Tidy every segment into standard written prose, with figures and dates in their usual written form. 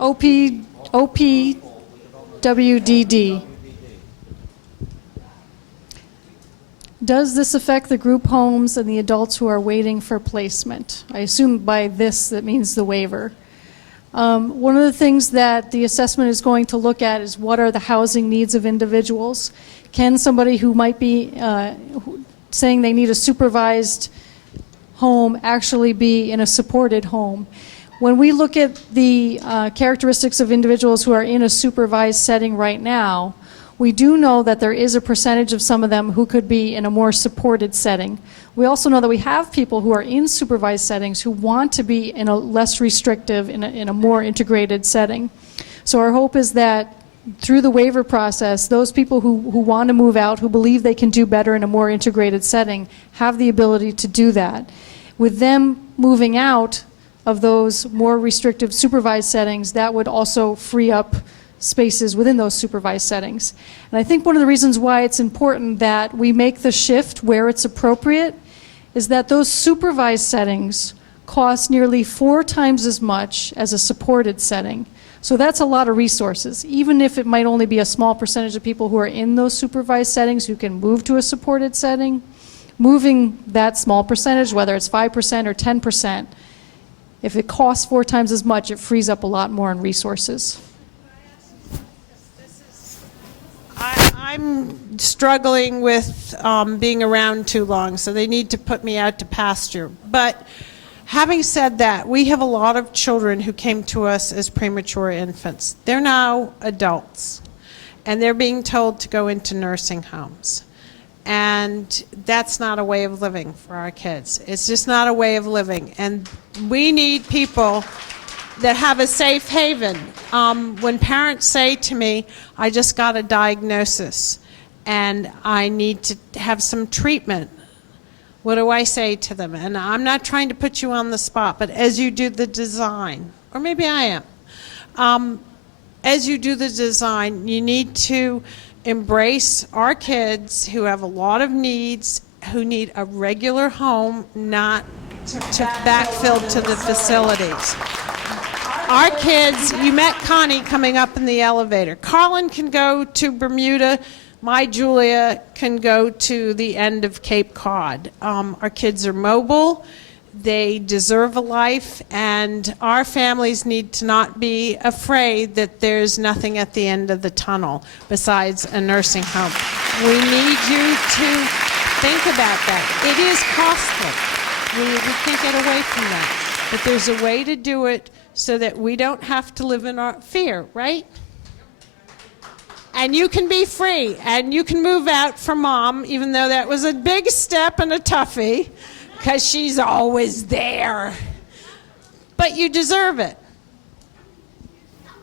OPWDD. Does this affect the group homes and the adults who are waiting for placement? I assume by this that means the waiver. One of the things that the assessment is going to look at is what are the housing needs of individuals. Can somebody who might be saying they need a supervised home actually be in a supported home? When we look at the characteristics of individuals who are in a supervised setting right now, we do know that there is a percentage of some of them who could be in a more supported setting. We also know that we have people who are in supervised settings who want to be in a less restrictive, in a more integrated setting. So our hope is that through the waiver process, those people who want to move out, who believe they can do better in a more integrated setting, have the ability to do that. With them moving out of those more restrictive supervised settings, that would also free up spaces within those supervised settings. And I think one of the reasons why it's important that we make the shift where it's appropriate is that those supervised settings cost nearly 4 times as much as a supported setting. So that's a lot of resources. Even if it might only be a small percentage of people who are in those supervised settings who can move to a supported setting, moving that small percentage, whether it's 5% or 10%, if it costs 4 times as much, it frees up a lot more in resources. I'm struggling with being around too long, so they need to put me out to pasture. But having said that, we have a lot of children who came to us as premature infants. They're now adults, and they're being told to go into nursing homes. And that's not a way of living for our kids. It's just not a way of living. And we need people that have a safe haven. When parents say to me, I just got a diagnosis and I need to have some treatment, what do I say to them? And I'm not trying to put you on the spot, but as you do the design, or maybe I am, as you do the design, you need to embrace our kids who have a lot of needs, who need a regular home, not to backfill to the facilities. Our kids, you met Connie coming up in the elevator. Carlin can go to Bermuda. My Julia can go to the end of Cape Cod. Our kids are mobile. They deserve a life, and our families need to not be afraid that there's nothing at the end of the tunnel besides a nursing home. We need you to think about that. It is costly. We can't get away from that. But there's a way to do it so that we don't have to live in our fear, right? And you can be free, and you can move out for mom, even though that was a big step and a toughie, because she's always there. But you deserve it.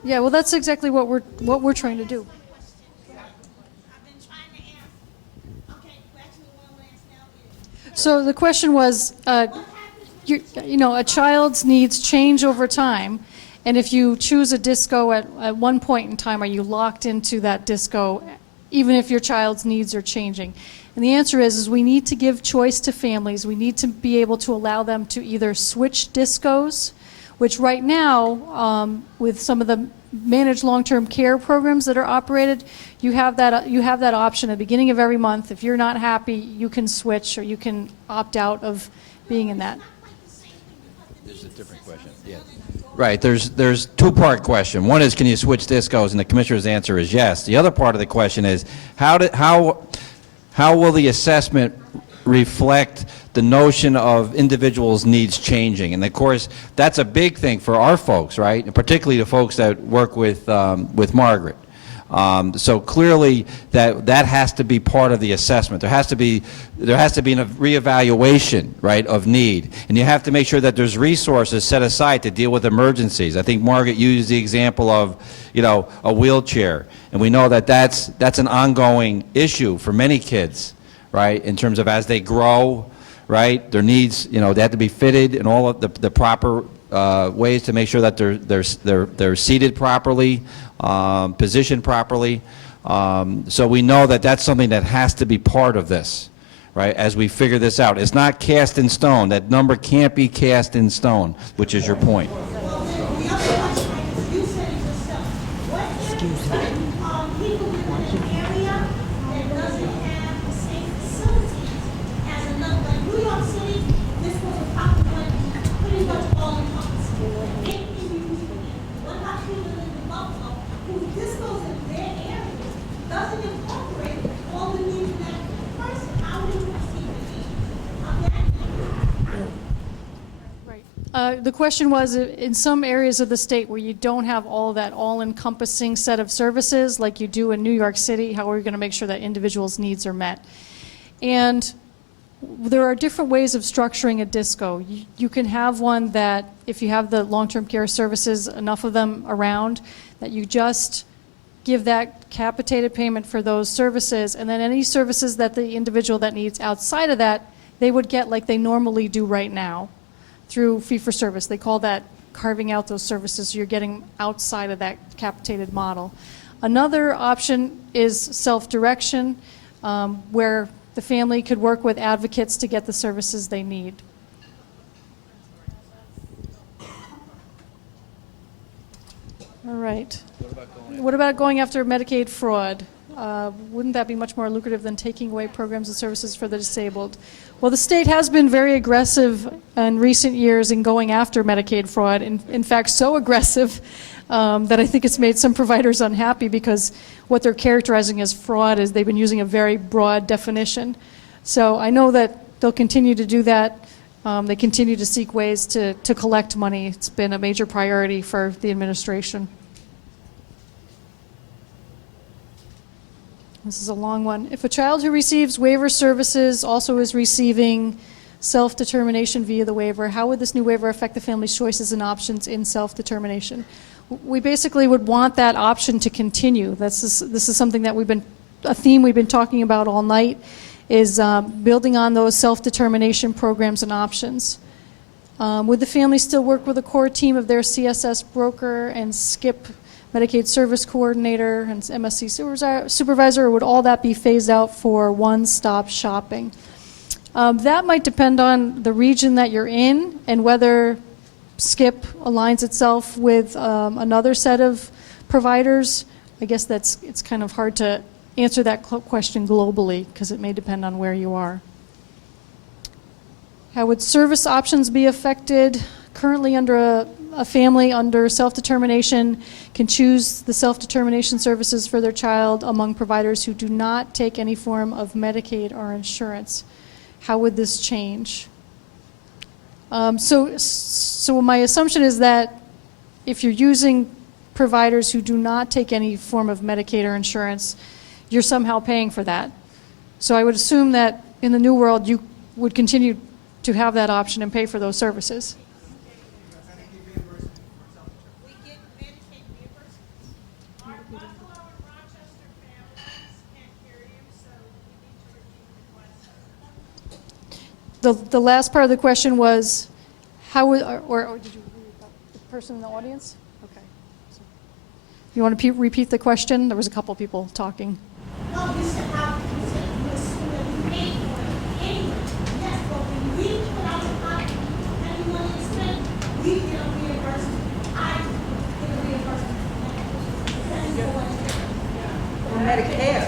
Yeah, well, that's exactly what we're trying to do. So the question was, you know, a child's needs change over time, and if you choose a disco at one point in time, are you locked into that disco even if your child's needs are changing? And the answer is we need to give choice to families. We need to be able to allow them to either switch discos, which right now, with some of the managed long-term care programs that are operated, you have that option at the beginning of every month. If you're not happy, you can switch or you can opt out of being in that. There's a different question. Yeah. Right. There's two-part question. One is, can you switch discos? And the commissioner's answer is yes. The other part of the question is, how will the assessment reflect the notion of individuals' needs changing? And of course, that's a big thing for our folks, right? And particularly the folks that work with Margaret. So clearly that has to be part of the assessment. There has to be a reevaluation, right, of need, and you have to make sure that there's resources set aside to deal with emergencies. I think Margaret used the example of, you know, a wheelchair, and we know that that's an ongoing issue for many kids, right, in terms of as they grow, right, their needs, you know, they have to be fitted in all of the proper ways to make sure that they're seated properly, positioned properly. So we know that that's something that has to be part of this, right, as we figure this out. It's not cast in stone. That number can't be cast in stone, which is your point. Excuse me. People live in an area that doesn't have the same facilities as another, like New York City, this was a probably pretty much all encompassing. What about people that live in Buffalo, who this goes in their area, doesn't incorporate all the needs of that person? How do you receive the needs of that? The question was, in some areas of the state where you don't have all that all-encompassing set of services like you do in New York City, how are we going to make sure that individuals' needs are met? And there are different ways of structuring a DISCO. You can have one that, if you have the long-term care services, enough of them around, that you just give that capitated payment for those services, and then any services that the individual that needs outside of that, they would get like they normally do right now through fee-for-service. They call that carving out those services, so you're getting outside of that capitated model. Another option is self-direction, where the family could work with advocates to get the services they need. All right. What about going after Medicaid fraud? Wouldn't that be much more lucrative than taking away programs and services for the disabled? Well, the state has been very aggressive in recent years in going after Medicaid fraud. In fact, so aggressive that I think it's made some providers unhappy, because what they're characterizing as fraud is they've been using a very broad definition. So I know that they'll continue to do that. They continue to seek ways to collect money. It's been a major priority for the administration. This is a long one. If a child who receives waiver services also is receiving self-determination via the waiver, how would this new waiver affect the family's choices and options in self-determination? We basically would want that option to continue. This is something that a theme we've been talking about all night, is building on those self-determination programs and options. Would the family still work with a core team of their CSS broker and SCIP Medicaid service coordinator and MSC supervisor, or would all that be phased out for one-stop shopping? That might depend on the region that you're in and whether SCIP aligns itself with another set of providers. I guess it's kind of hard to answer that question globally, because it may depend on where you are. How would service options be affected? Currently, under a family under self-determination can choose the self-determination services for their child among providers who do not take any form of Medicaid or insurance. How would this change? So my assumption is that if you're using providers who do not take any form of Medicaid or insurance, you're somehow paying for that. So I would assume that in the new world you would continue to have that option and pay for those services. We get Medicaid reimbursements. Our Buffalo and Rochester families can't hear you, so we need to repeat the question. The last part of the question was, how would, or did you read about the person in the audience? Okay. So, you want to repeat the question? There was a couple people talking. Well, you said how, you said you assume that we pay for it anyway. Yes, but when we put out the pocket, any money is spent, we get a reimbursement. I get a reimbursement. Depending on what Medicare.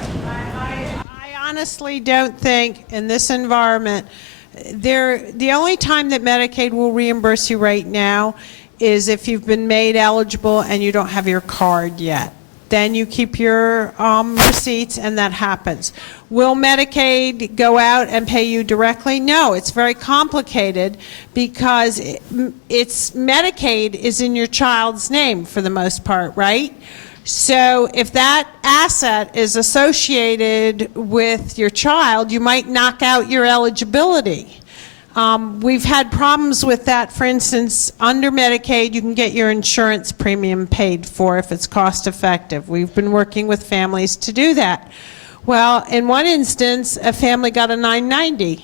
I honestly don't think in this environment, the only time that Medicaid will reimburse you right now is if you've been made eligible and you don't have your card yet. Then you keep your receipts and that happens. Will Medicaid go out and pay you directly? No, it's very complicated because it's Medicaid is in your child's name for the most part, right? So if that asset is associated with your child, you might knock out your eligibility. We've had problems with that. For instance, under Medicaid, you can get your insurance premium paid for if it's cost effective. We've been working with families to do that. Well, in one instance, a family got a $990,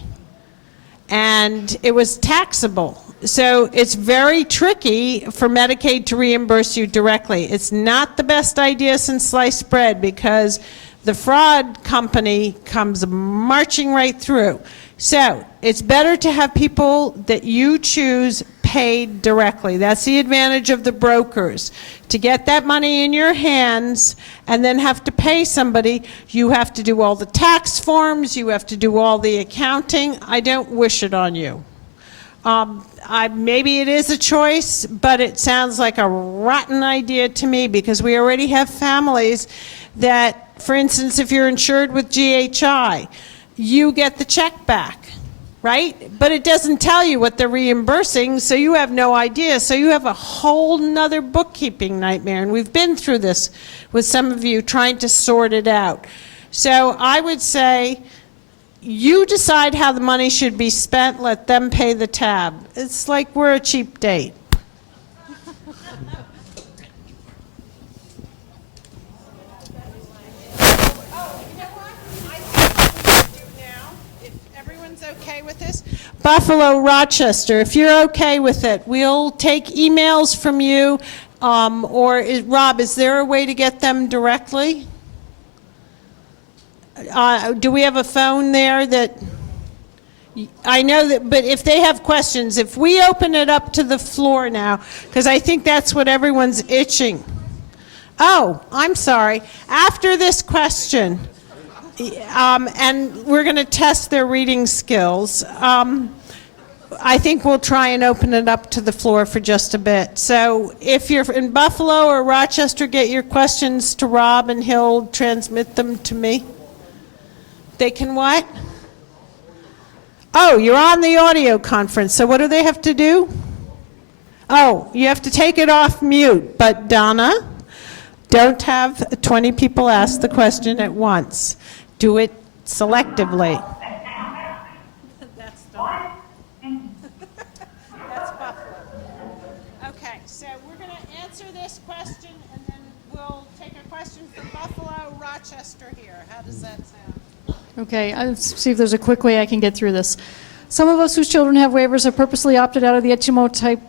and it was taxable. So it's very tricky for Medicaid to reimburse you directly. It's not the best idea since sliced bread, because the fraud company comes marching right through. So it's better to have people that you choose pay paid directly. That's the advantage of the brokers. To get that money in your hands and then have to pay somebody, you have to do all the tax forms, you have to do all the accounting. I don't wish it on you. Maybe it is a choice, but it sounds like a rotten idea to me, because we already have families that, for instance, if you're insured with GHI, you get the check back, right? But it doesn't tell you what they're reimbursing, so you have no idea. So you have a whole nother bookkeeping nightmare, and we've been through this with some of you trying to sort it out. So I would say, you decide how the money should be spent, let them pay the tab. It's like we're a cheap date. Okay with this? Buffalo, Rochester, if you're okay with it, we'll take emails from you, Rob, is there a way to get them directly? Do we have a phone there that, I know that, but if they have questions, if we open it up to the floor now, because I think that's what everyone's itching. Oh, I'm sorry. After this question, and we're going to test their reading skills, I think we'll try and open it up to the floor for just a bit. So if you're in Buffalo or Rochester, get your questions to Rob and he'll transmit them to me. They can what? Oh, you're on the audio conference, so what do they have to do? Oh, you have to take it off mute, but Donna, don't have 20 people ask the question at once. Do it selectively. That's Donna. That's Buffalo. Okay, so we're going to answer this question, and then we'll take a question from Buffalo, Rochester here. How does that sound? Okay, let's see if there's a quick way I can get through this. Some of us whose children have waivers have purposely opted out of the HMO-type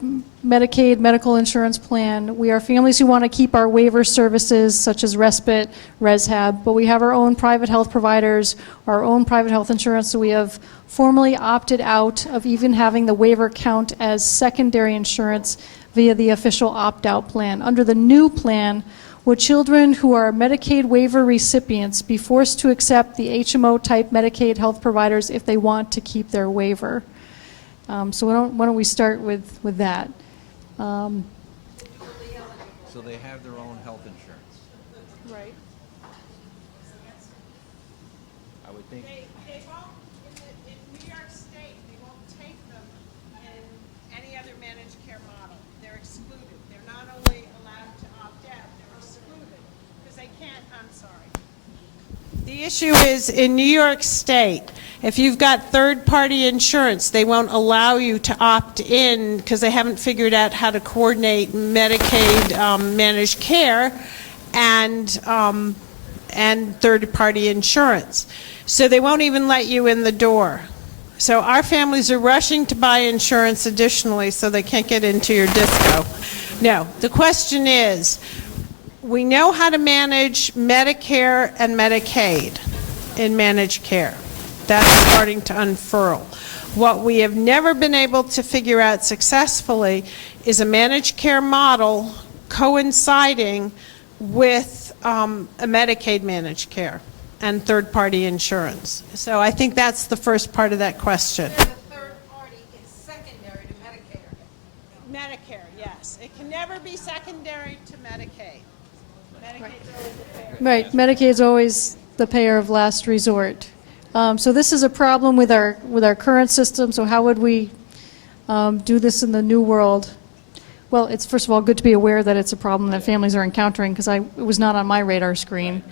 Medicaid medical insurance plan. We are families who want to keep our waiver services, such as respite, ResHab, but we have our own private health providers, our own private health insurance, so we have formally opted out of even having the waiver count as secondary insurance via the official opt-out plan. Under the new plan, would children who are Medicaid waiver recipients be forced to accept the HMO-type Medicaid health providers if they want to keep their waiver? So why don't we start with that? So they have their own health insurance. Right. I would think. They won't, in New York State, they won't take them in any other managed care model. They're excluded. They're not only allowed to opt out, they're excluded because they can't, I'm sorry. The issue is in New York State, if you've got third-party insurance, they won't allow you to opt in because they haven't figured out how to coordinate Medicaid managed care and third-party insurance. So they won't even let you in the door. So our families are rushing to buy insurance additionally so they can't get into your disco. No, the question is, we know how to manage Medicare and Medicaid in managed care. That's starting to unfurl. What we have never been able to figure out successfully is a managed care model coinciding with a Medicaid managed care and third-party insurance. So I think that's the first part of that question. The third party is secondary to Medicare. Medicare, yes. It can never be secondary to Medicaid. Medicaid's always the payer. Right, Medicaid's always the payer of last resort. So this is a problem with our current system, so how would we do this in the new world? Well, it's first of all good to be aware that it's a problem that families are encountering because it was not on my radar screen.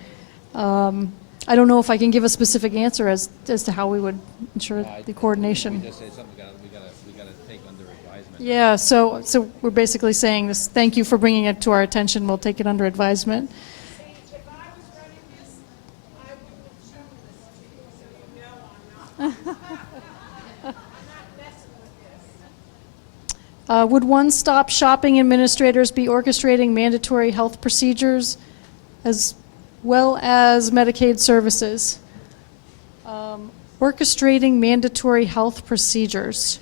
I don't know if I can give a specific answer as to how we would ensure the coordination. We just say something we gotta take under advisement. Yeah, so we're basically saying this, thank you for bringing it to our attention, we'll take it under advisement. If I was running this, I wouldn't have shown this to you, so you know I'm not messing with this. Would one-stop shopping administrators be orchestrating mandatory health procedures as well as Medicaid services? Orchestrating mandatory health procedures.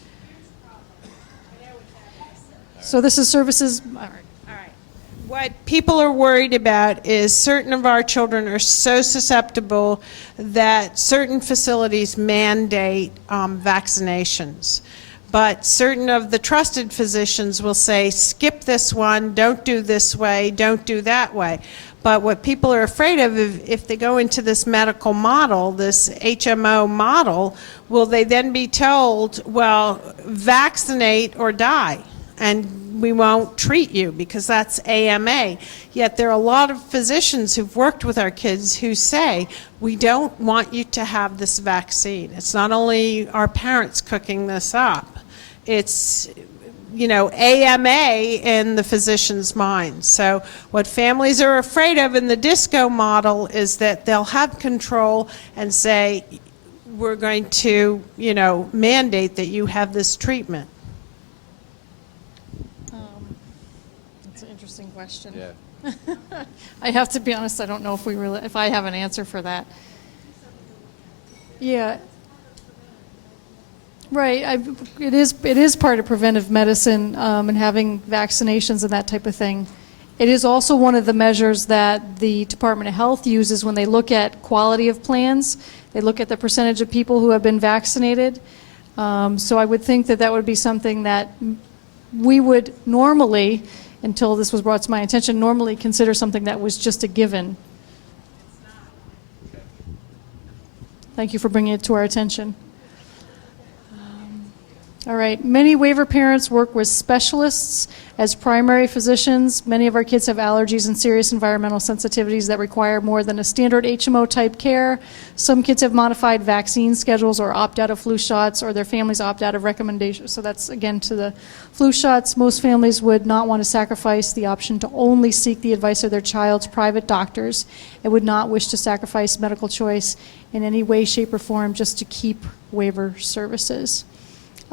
So this is services, all right. All right. What people are worried about is certain of our children are so susceptible that certain facilities mandate vaccinations. But certain of the trusted physicians will say, skip this one, don't do this way, don't do that way. But what people are afraid of, if they go into this medical model, this HMO model, will they then be told, well, vaccinate or die, and we won't treat you because that's AMA. Yet there are a lot of physicians who've worked with our kids who say, we don't want you to have this vaccine. It's not only our parents cooking this up. It's, you know, AMA in the physician's mind. So what families are afraid of in the DISCO model is that they'll have control and say, we're going to, you know, mandate that you have this treatment. That's an interesting question. Yeah. I have to be honest, I don't know if I have an answer for that. Yeah. Right, it is part of preventive medicine and having vaccinations and that type of thing. It is also one of the measures that the Department of Health uses when they look at quality of plans. They look at the percentage of people who have been vaccinated. So I would think that that would be something that we would normally, until this was brought to my attention, normally consider something that was just a given. Thank you for bringing it to our attention. All right, many waiver parents work with specialists as primary physicians. Many of our kids have allergies and serious environmental sensitivities that require more than a standard HMO type care. Some kids have modified vaccine schedules or opt out of flu shots, or their families opt out of recommendations. So that's again to the flu shots. Most families would not want to sacrifice the option to only seek the advice of their child's private doctors and would not wish to sacrifice medical choice in any way, shape, or form just to keep waiver services.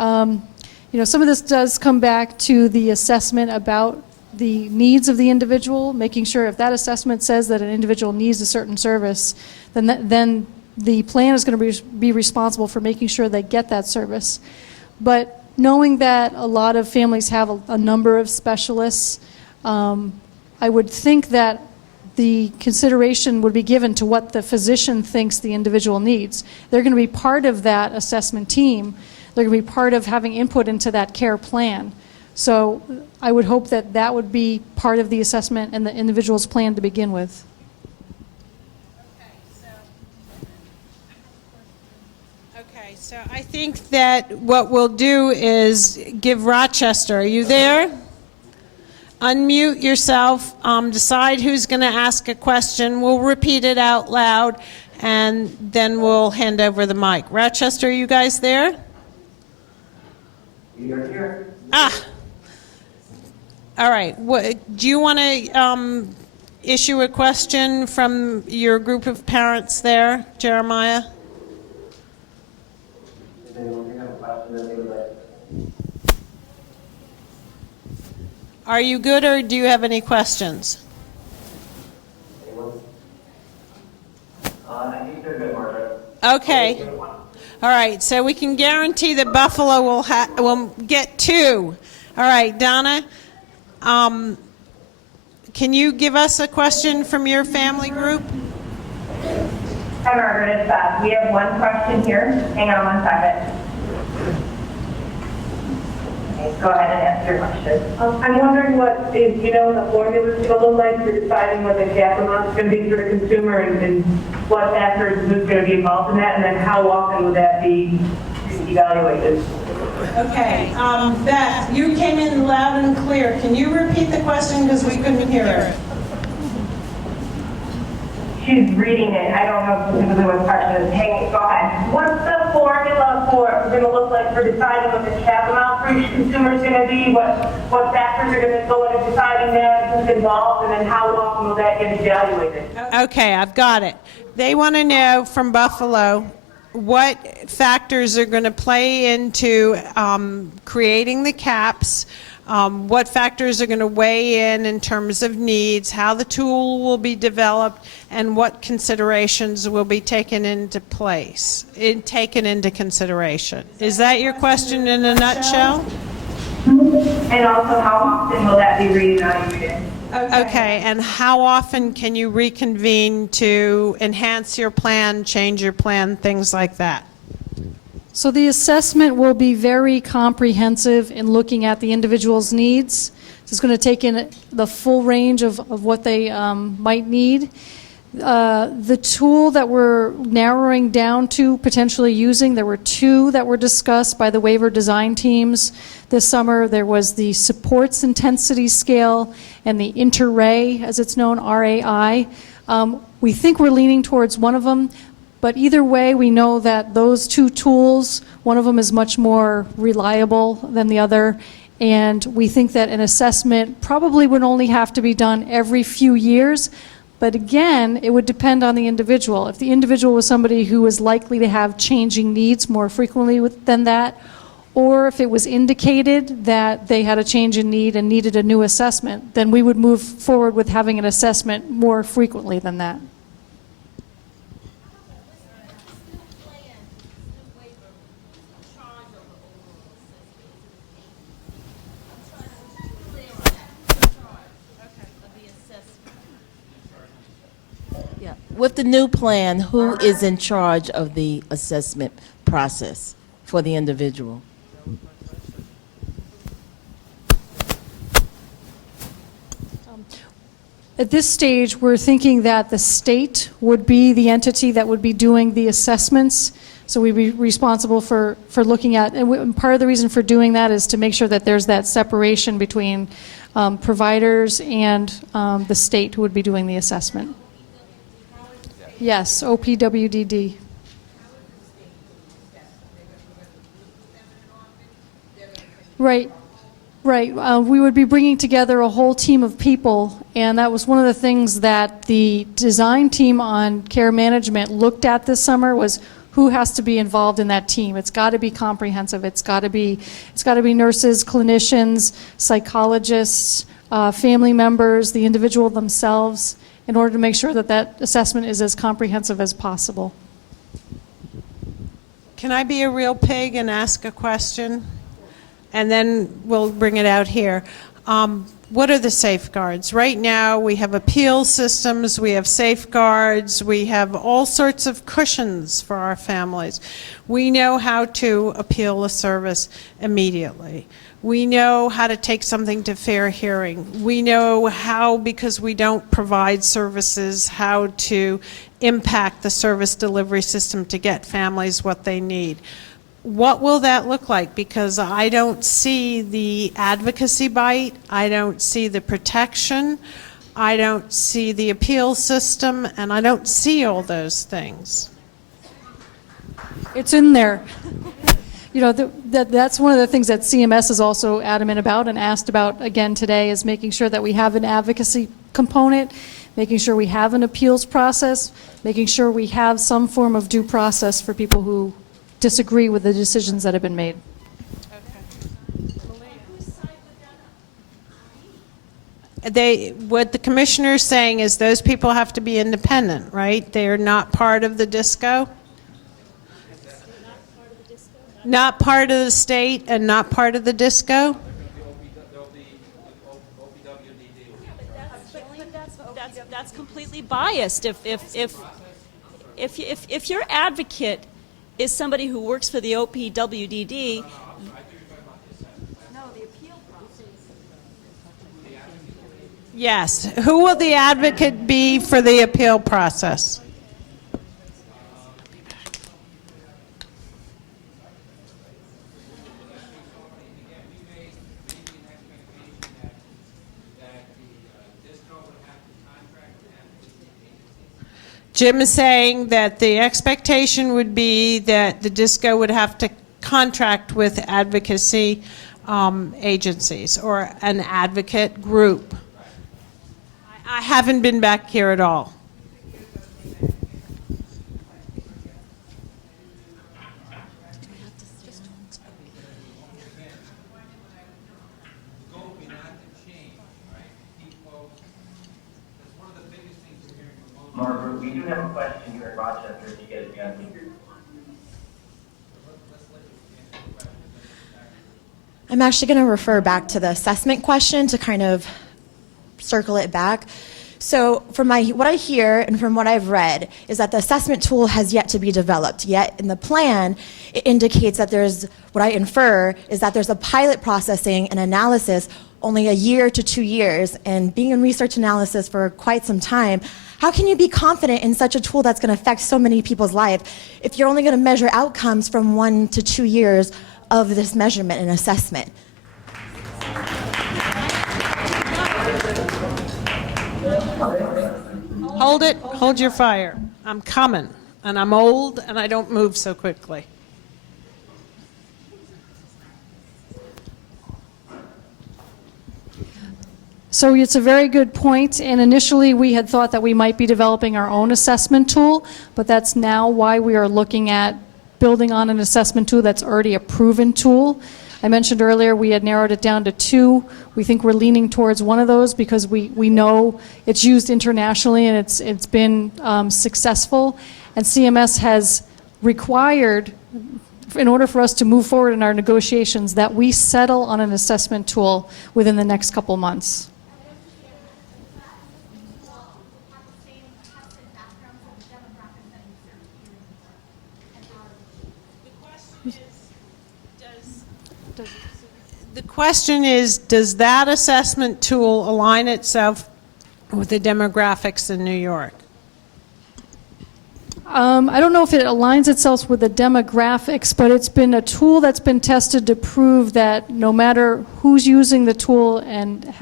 You know, some of this does come back to the assessment about the needs of the individual, making sure if that assessment says that an individual needs a certain service, then the plan is going to be responsible for making sure they get that service. But knowing that a lot of families have a number of specialists, I would think that the consideration would be given to what the physician thinks the individual needs. They're going to be part of that assessment team. They're going to be part of having input into that care plan. So I would hope that that would be part of the assessment and the individual's plan to begin with. Okay, so I think that what we'll do is give Rochester, are you there? Unmute yourself, decide who's going to ask a question. We'll repeat it out loud, and then we'll hand over the mic. Rochester, are you guys there? Here. Ah. All right. Do you want to issue a question from your group of parents there, Jeremiah? Does anyone have a question that they would like? Are you good, or do you have any questions? Anyone? I think they're good, Margaret. Okay. All right, so we can guarantee that Buffalo will get 2. All right, Donna, can you give us a question from your family group? Hi, Margaret, it's Beth. We have one question here. Hang on one second. Okay, go ahead and answer your question. I'm wondering what is, you know, the formula is going to look like for deciding what the cap amount is going to be for the consumer and what factors is going to be involved in that, and then how often would that be evaluated? Okay, Beth, you came in loud and clear. Can you repeat the question because we couldn't hear it? She's reading it. I don't know specifically what the question is. Hey, go ahead. What's the formula going to look like for deciding what the cap amount for each consumer is going to be? What factors are going to go into deciding that, who's involved, and then how often will that get evaluated? Okay, I've got it. They want to know from Buffalo what factors are going to play into creating the caps, what factors are going to weigh in terms of needs, how the tool will be developed, and what considerations will be taken into consideration. Is that your question in a nutshell? And also, how often will that be reevaluated? Okay, and how often can you reconvene to enhance your plan, change your plan, things like that? So the assessment will be very comprehensive in looking at the individual's needs. It's going to take in the full range of what they might need. The tool that we're narrowing down to potentially using, there were two that were discussed by the waiver design teams this summer. There was the supports intensity scale and the InterRAI, as it's known, RAI. We think we're leaning towards one of them, but either way, we know that those two tools, one of them is much more reliable than the other, and we think that an assessment probably would only have to be done every few years. But again, it would depend on the individual. If the individual was somebody who was likely to have changing needs more frequently than that, or if it was indicated that they had a change in need and needed a new assessment, then we would move forward with having an assessment more frequently than that. Yeah. With the new plan, who is in charge of the assessment process for the individual? At this stage, we're thinking that the state would be the entity that would be doing the assessments. So we'd be responsible for looking at, and part of the reason for doing that is to make sure that there's that separation between providers and the state who would be doing the assessment. Yes, OPWDD. Right. Right. We would be bringing together a whole team of people, and that was one of the things that the design team on care management looked at this summer was who has to be involved in that team. It's got to be comprehensive. It's got to be nurses, clinicians, psychologists, family members, the individual themselves, in order to make sure that that assessment is as comprehensive as possible. Can I be a real pig and ask a question? And then we'll bring it out here. What are the safeguards? Right now, we have appeal systems, we have safeguards, we have all sorts of cushions for our families. We know how to appeal a service immediately. We know how to take something to fair hearing. We know how, because we don't provide services, how to impact the service delivery system to get families what they need. What will that look like? Because I don't see the advocacy bite, I don't see the protection, I don't see the appeal system, and I don't see all those things. It's in there. You know, that's one of the things that CMS is also adamant about and asked about again today, is making sure that we have an advocacy component, making sure we have an appeals process, making sure we have some form of due process for people who disagree with the decisions that have been made. What the commissioner is saying is those people have to be independent, right? They are not part of the DISCO? Not part of the state and not part of the DISCO? That's completely biased. If your advocate is somebody who works for the OPWDD, Yes. Who will the advocate be for the appeal process? Jim is saying that the expectation would be that the DISCO would have to contract with advocacy agencies or an advocate group. I haven't been back here at all. Margaret, we do have a question here in Rochester if you get a chance. I'm actually going to refer back to the assessment question to kind of circle it back. So from what I hear and from what I've read is that the assessment tool has yet to be developed. Yet in the plan, it indicates that what I infer is that there's a pilot processing and analysis only a year to 2 years. And being in research analysis for quite some time, how can you be confident in such a tool that's going to affect so many people's lives if you're only going to measure outcomes from 1 to 2 years of this measurement and assessment? Hold it, hold your fire. I'm coming, and I'm old, and I don't move so quickly. So it's a very good point, and initially we had thought that we might be developing our own assessment tool, but that's now why we are looking at building on an assessment tool that's already a proven tool. I mentioned earlier we had narrowed it down to 2. We think we're leaning towards one of those because we know it's used internationally and it's been successful. And CMS has required, in order for us to move forward in our negotiations, that we settle on an assessment tool within the next couple months. The question is, does that assessment tool align itself with the demographics in New York? I don't know if it aligns itself with the demographics, but it's been a tool that's been tested to prove that no matter who's using the tool and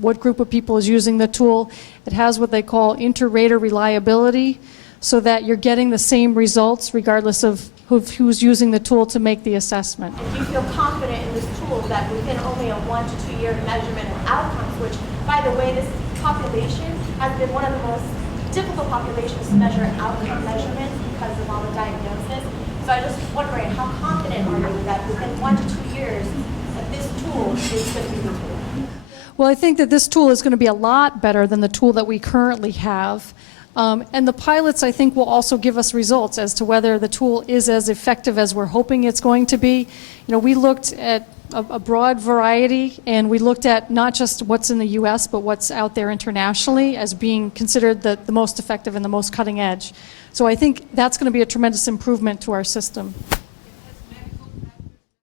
what group of people is using the tool, it has what they call inter-rater reliability, so that you're getting the same results regardless of who's using the tool to make the assessment. Do you feel confident in this tool that within only a 1 to 2 year measurement of outcomes, which, by the way, this population has been one of the most difficult populations to measure outcome measurements because of all the diagnosis. So I'm just wondering, how confident are you that within 1 to 2 years that this tool is going to be the tool? Well, I think that this tool is going to be a lot better than the tool that we currently have. And the pilots, I think, will also give us results as to whether the tool is as effective as we're hoping it's going to be. You know, we looked at a broad variety, and we looked at not just what's in the U.S., but what's out there internationally as being considered the most effective and the most cutting edge. So I think that's going to be a tremendous improvement to our system.